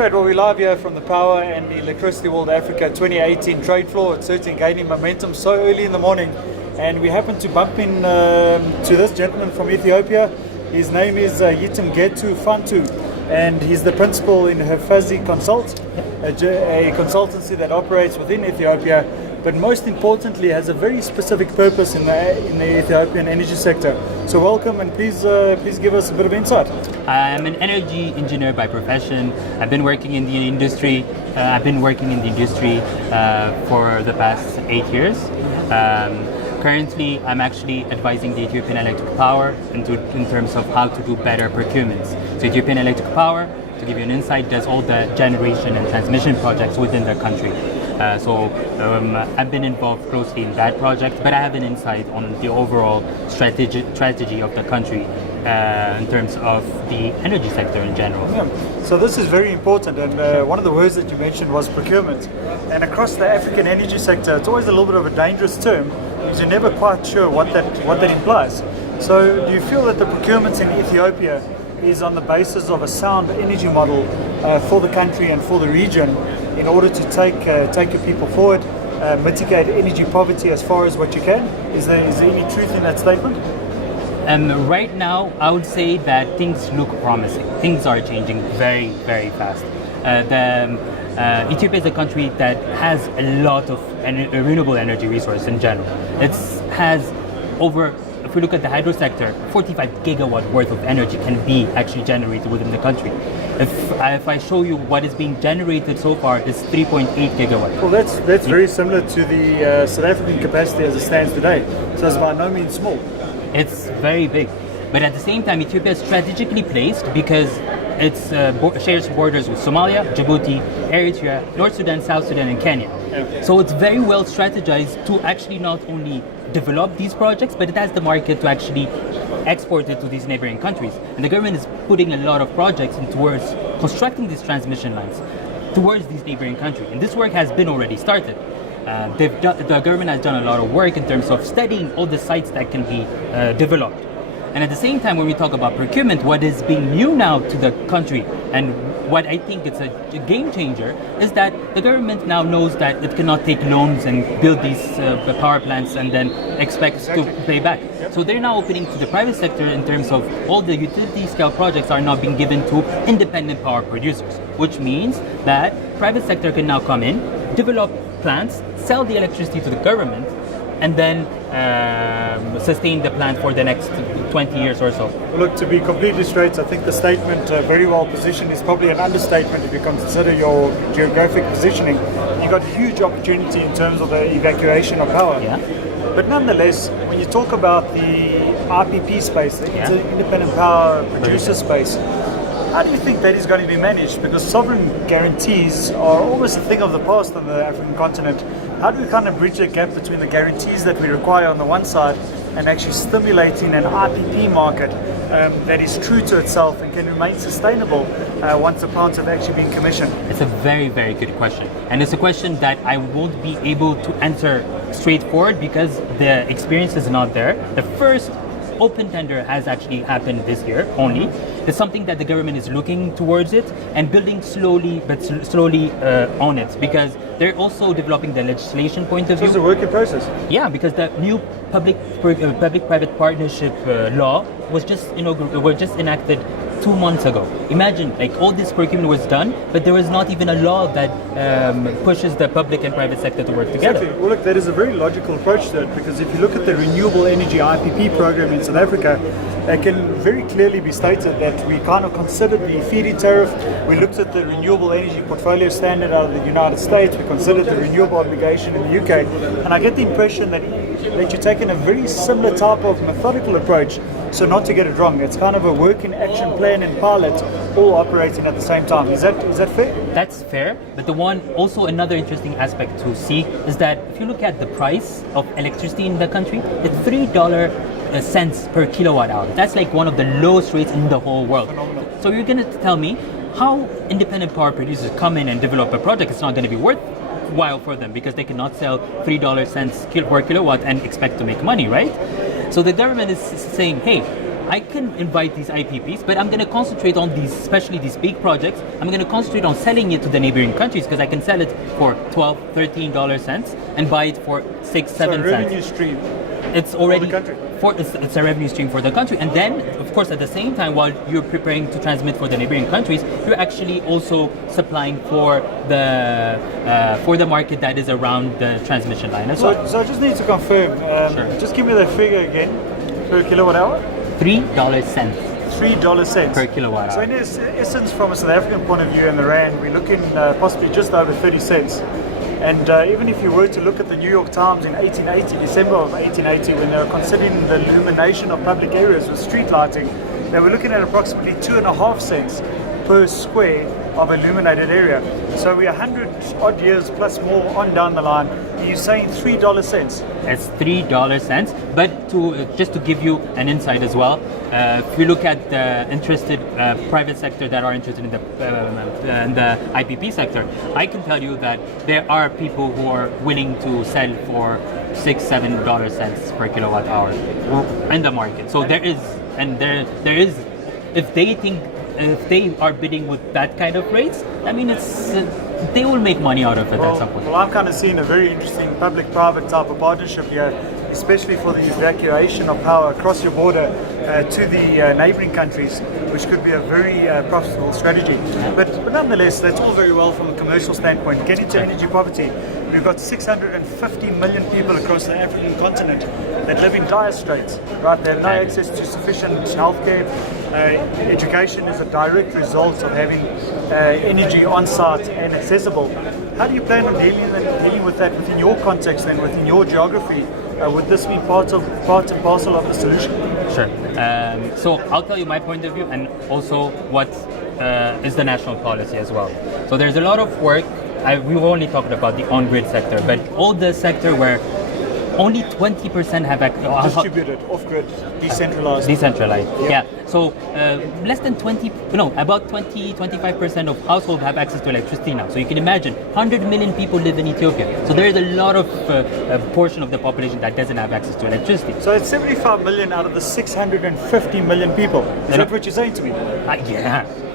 Great, well, we're live here from the Power and the Electricity World Africa 2018 trade floor. It's certainly gaining momentum so early in the morning, and we happen to bump in to this gentleman from Ethiopia. His name is Yitemgeta Fantu, and he's the principal in Hafazi Consult, a consultancy that operates within Ethiopia, but most importantly has a very specific purpose in the Ethiopian energy sector. So welcome, and please give us a bit of insight. I'm an energy engineer by profession. I've been working in the industry. For the past 8 years. Currently, I'm actually advising the Ethiopian Electric Power in terms of how to do better procurements. So Ethiopian Electric Power, to give you an insight, does all the generation and transmission projects within their country. I've been involved closely in that project, but I have an insight on the overall strategy of the country in terms of the energy sector in general. Yeah. So this is very important, and one of the words that you mentioned was procurement. And across the African energy sector, it's always a little bit of a dangerous term because you're never quite sure what that implies. So do you feel that the procurement in Ethiopia is on the basis of a sound energy model for the country and for the region in order to take your people forward, mitigate energy poverty as far as what you can? Is there any truth in that statement? Right now, I would say that things look promising. Things are changing very, very fast. Ethiopia is a country that has a lot of renewable energy resource in general. It has over, if we look at the hydro sector, 45 gigawatt worth of energy can be actually generated within the country. If I show you what is being generated so far, it's 3.8 gigawatt. Well, that's very similar to the South African capacity as it stands today. So it's by no means small. It's very big. But at the same time, Ethiopia is strategically placed because it shares borders with Somalia, Djibouti, Eritrea, North Sudan, South Sudan, and Kenya. Okay. So it's very well strategized to actually not only develop these projects, but it has the market to actually export it to these neighboring countries. And the government is putting a lot of projects towards constructing these transmission lines towards these neighboring countries. And this work has been already started. The government has done a lot of work in terms of studying all the sites that can be developed. And at the same time, when we talk about procurement, what is being new now to the country, and what I think it's a game changer, is that the government now knows that it cannot take loans and build these power plants and then expect to pay back. Yep. So they're now opening to the private sector in terms of all the utility scale projects are now being given to independent power producers, which means that private sector can now come in, develop plants, sell the electricity to the government, and then sustain the plant for the next 20 years or so. Look, to be completely straight, I think the statement very well positioned is probably an understatement if you consider your geographic positioning. You've got huge opportunity in terms of the evacuation of power. Yeah. But nonetheless, when you talk about the IPP space, the independent power producer space, how do you think that is going to be managed? Because sovereign guarantees are almost a thing of the past on the African continent. How do we kind of bridge the gap between the guarantees that we require on the one side and actually stimulating an IPP market that is true to itself and can remain sustainable once the plants have actually been commissioned? It's a very, very good question. And it's a question that I won't be able to answer straightforward because the experience is not there. The first open tender has actually happened this year only. It's something that the government is looking towards it and building slowly on it, because they're also developing the legislation point of view. So it's a work in process. Yeah, because the new public-private partnership law was just enacted 2 months ago. Imagine, like, all this procurement was done, but there was not even a law that pushes the public and private sector to work together. Exactly. Well, look, that is a very logical approach to it, because if you look at the renewable energy IPP program in South Africa, it can very clearly be stated that we kind of considered the feed-in tariff, we looked at the renewable energy portfolio standard out of the United States, we considered the renewable obligation in the UK, and I get the impression that you're taking a very similar type of methodical approach. So not to get it wrong, it's kind of a working action plan and pilot all operating at the same time. Is that fair? That's fair, but another interesting aspect to see is that if you look at the price of electricity in the country, it's $3 cents per kilowatt hour. That's like one of the lowest rates in the whole world. Phenomenal. So you're going to tell me how independent power producers come in and develop a project, it's not going to be worthwhile for them because they cannot sell $3 cents per kilowatt and expect to make money, right? So the government is saying, hey, I can invite these IPPs, but I'm going to concentrate on these, especially these big projects. I'm going to concentrate on selling it to the neighboring countries because I can sell it for $12, $13 and buy it for 6, 7 so cents. revenue stream. It's already For the country. It's a revenue stream for the country, and then of course at the same time while you're preparing to transmit for the neighboring countries, you're actually also supplying for the market that is around the transmission line as well. So I just need to confirm. Sure. Just give me the figure again per kilowatt hour. $3 $3 per kilowatt So hour. in essence, from a South African point of view and the rand, we're looking possibly just over 30 cents. And even if you were to look at the New York Times in 1880, December of 1880, when they were considering the illumination of public areas with street lighting, they were looking at approximately 2.5 cents per square of illuminated area. So we're 100 odd years plus more on down the line. You're saying $3 cents. It's $3, but to just to give you an insight as well, if you look at the interested private sector that are interested in the IPP sector, I can tell you that there are people who are willing to sell for $6-7 per kilowatt hour in the market. So there is, if they are bidding with that kind of rates, I mean they will make money out of it at some point. Well, I'm kind of seeing a very interesting public-private type of partnership here, especially for the evacuation of power across your border to the neighboring countries, which could be a very profitable strategy. But nonetheless, that's all very well from a commercial standpoint. Getting to energy poverty, we've got 650 million people across the African continent that live in dire straits, right? They have no access to sufficient healthcare. Education is a direct result of having energy on site and accessible. How do you plan on dealing with that within your context and within your geography? Would this be part and parcel of the solution? Sure. So I'll tell you my point of view and also what is the national policy as well. So there's a lot of work. We've only talked about the on-grid sector, but all the sector where only 20% have Distributed, off-grid, decentralized. Decentralized, yeah. So less than 25% of households have access to electricity now. So you can imagine, 100 million people live in Ethiopia. So there is a lot of portion of the population that doesn't have access to electricity. So it's 75 million out of the 650 million people. Is that what you're saying to me?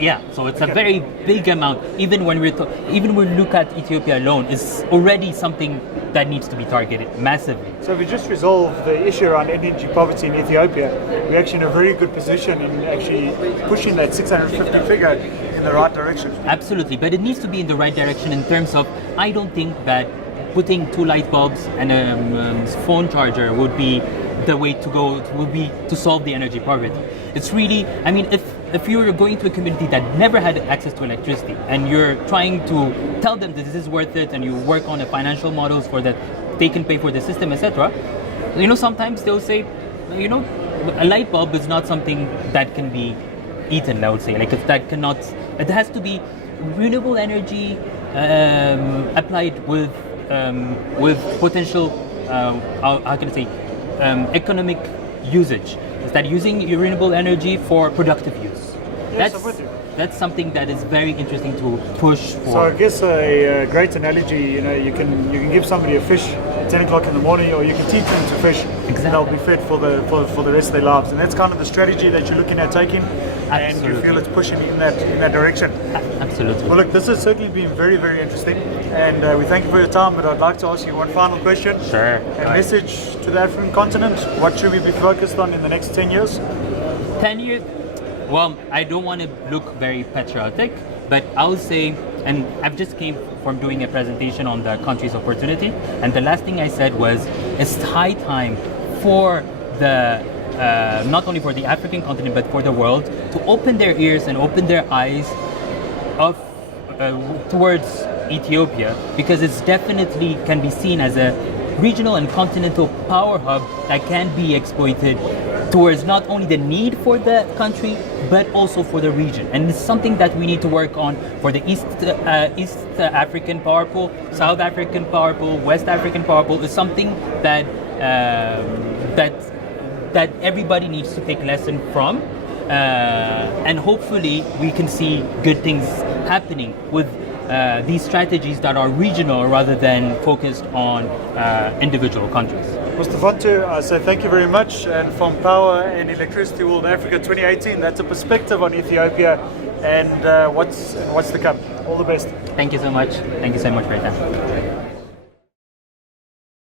Yeah. So it's a very big amount. Even when we look at Ethiopia alone, it's already something that needs to be targeted massively. So if we just resolve the issue around energy poverty in Ethiopia, we're actually in a very good position in actually pushing that 650 figure in the right direction. Absolutely, but it needs to be in the right direction in terms of, I don't think that putting 2 light bulbs and a phone charger would be the way to go. It would be to solve the energy poverty. It's really, I mean, if you're going to a community that never had access to electricity and you're trying to tell them that this is worth it and you work on the financial models for that they can pay for the system, etc., sometimes they'll say, a light bulb is not something that can be eaten, I would say. Like it has to be renewable energy applied with potential, how can I say, economic usage. Is that using renewable energy for productive use? Yes, I'm with you. That's something that is very interesting to push for. So I guess a great analogy, you can give somebody a fish at 10 o'clock in the morning, or you can teach them to fish, and they'll be fed for the rest of their lives. And that's kind of the strategy that you're looking at taking, and you feel it's pushing in that direction. Absolutely. Well, look, this has certainly been very, very interesting, and we thank you for your time. But I'd like to ask you one final question. Sure. A message to the African continent. What should we be focused on in the next 10 years? 10 years? Well, I don't want to look very patriotic, but I would say, and I've just came from doing a presentation on the country's opportunity, and the last thing I said was, it's high time for the, not only for the African continent, but for the world, to open their ears and open their eyes towards Ethiopia, because it's definitely can be seen as a regional and continental power hub that can be exploited towards not only the need for the country, but also for the region. And it's something that we need to work on for the East African power pool, South African power pool, West African power pool. Is something that that everybody needs to take lesson from. And hopefully we can see good things happening with these strategies that are regional rather than focused on individual countries. Mr. Fantu, I say thank you very much. And from Power and Electricity World Africa 2018, that's a perspective on Ethiopia and what's to come. All the best. Thank you so much. Thank you so much for your time.